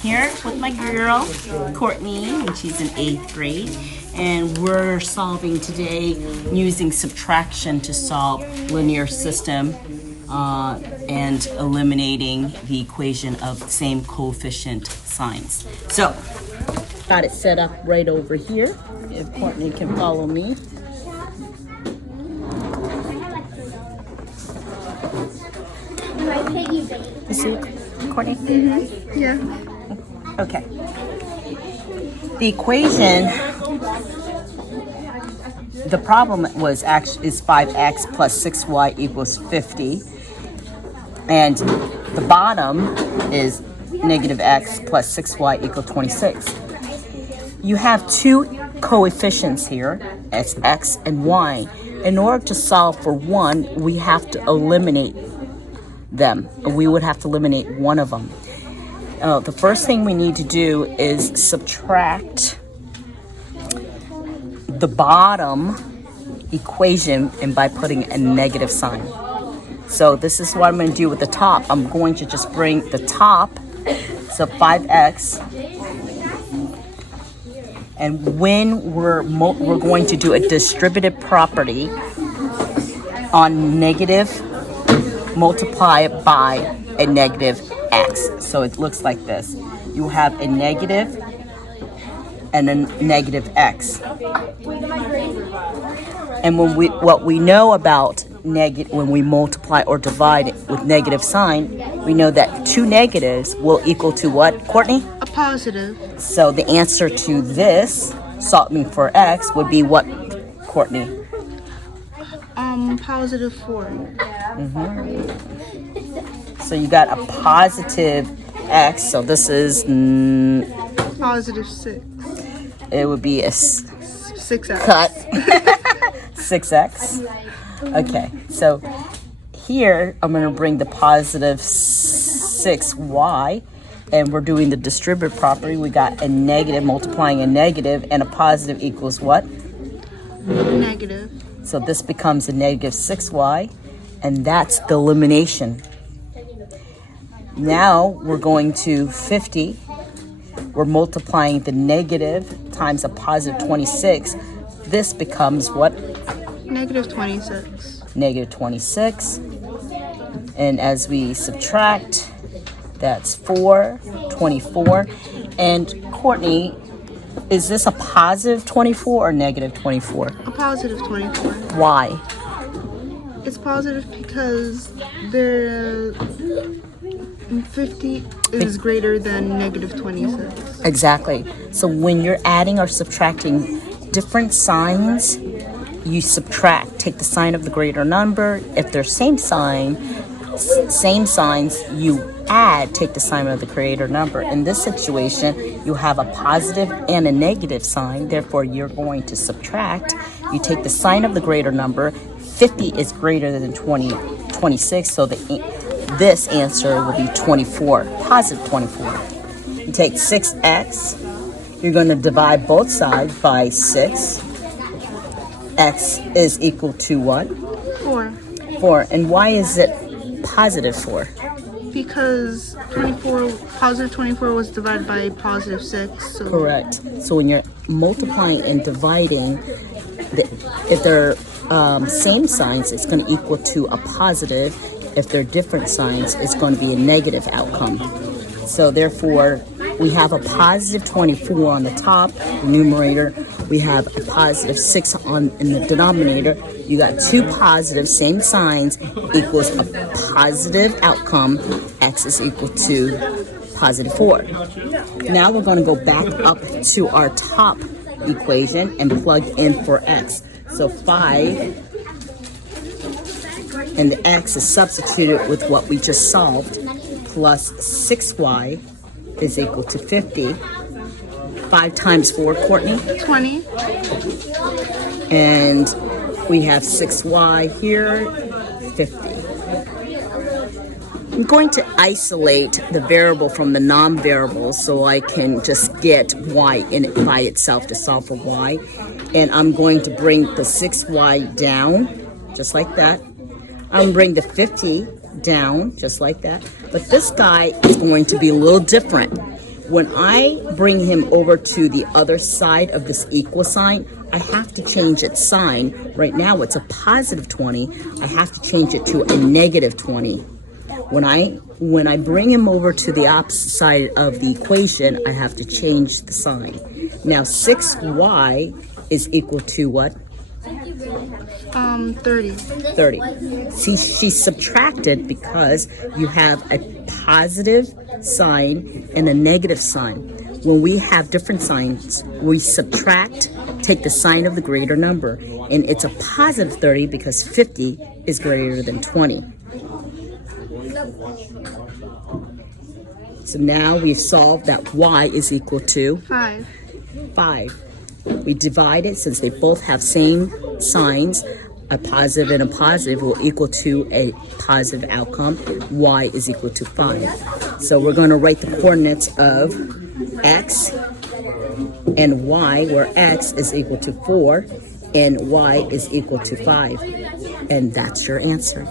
Here with my girl Courtney, and she's in 8th grade, and we're solving today using subtraction to solve linear system and eliminating the equation of same coefficient signs. So got it set up right over here, if Courtney can follow me. You see it, Courtney? Mm-hmm. Yeah. Okay. The equation, the problem was actually is 5x plus 6y equals 50. And the bottom is negative x plus 6y equal 26. You have two coefficients here, as x and y. In order to solve for one, we have to eliminate them. We would have to eliminate one of them. The first thing we need to do is subtract the bottom equation and by putting a negative sign. So this is what I'm going to do with the top. I'm going to just bring the top, so 5x, and when we're going to do a distributive property on negative, multiply it by a negative x. So it looks like this. You have a negative and a negative x. And what we know about when we multiply or divide it with negative sign, we know that two negatives will equal to what, Courtney? A positive. So the answer to this, solving for x, would be what, Courtney? Positive 4. So you got a positive x, so this is Positive 6. it would be a 6x. cut 6x. Okay, so here I'm going to bring the positive 6y, and we're doing the distributive property. We got a negative multiplying a negative, and a positive equals what? Negative. So this becomes a negative 6y, and that's the elimination. Now we're going to 50. We're multiplying the negative times a positive 26. This becomes what? Negative 26. Negative 26. And as we subtract, that's 4, 24. And Courtney, is this a positive 24 or negative 24? A positive 24. Why? It's positive because the 50 is greater than negative 26. Exactly. So when you're adding or subtracting different signs, you subtract. Take the sign of the greater number. If they're same signs, you add. Take the sign of the greater number. In this situation, you have a positive and a negative sign. Therefore, you're going to subtract. You take the sign of the greater number. 50 is greater than 26, so this answer will be 24, positive 24. You take 6x, you're going to divide both sides by 6. X is equal to what? 4. 4. And why is it positive 4? Because positive 24 was divided by positive 6. So. Correct. So when you're multiplying and dividing, if they're same signs, it's going to equal to a positive. If they're different signs, it's going to be a negative outcome. So therefore, we have a positive 24 on the top, the numerator. We have a positive 6 in the denominator. You got two positive, same signs, equals a positive outcome. X is equal to positive 4. Now we're going to go back up to our top equation and plug in for x. So 5, and the x is substituted with what we just solved, plus 6y is equal to 50. 5 times 4, Courtney? 20. And we have 6y here, 50. I'm going to isolate the variable from the non-variable so I can just get y in it by itself to solve for y. And I'm going to bring the 6y down, just like that. I'm going to bring the 50 down, just like that. But this guy is going to be a little different. When I bring him over to the other side of this equal sign, I have to change its sign. Right now it's a positive 20. I have to change it to a negative 20. When I bring him over to the opposite side of the equation, I have to change the sign. Now 6y is equal to what? 30. 30. See, she subtracted because you have a positive sign and a negative sign. When we have different signs, we subtract, take the sign of the greater number, and it's a positive 30 because 50 is greater than 20. So now we've solved that y is equal to 5. 5. We divide it, since they both have same signs, a positive and a positive will equal to a positive outcome. Y is equal to 5. So we're going to write the coordinates of x and y, where x is equal to 4 and y is equal to 5. And that's your answer.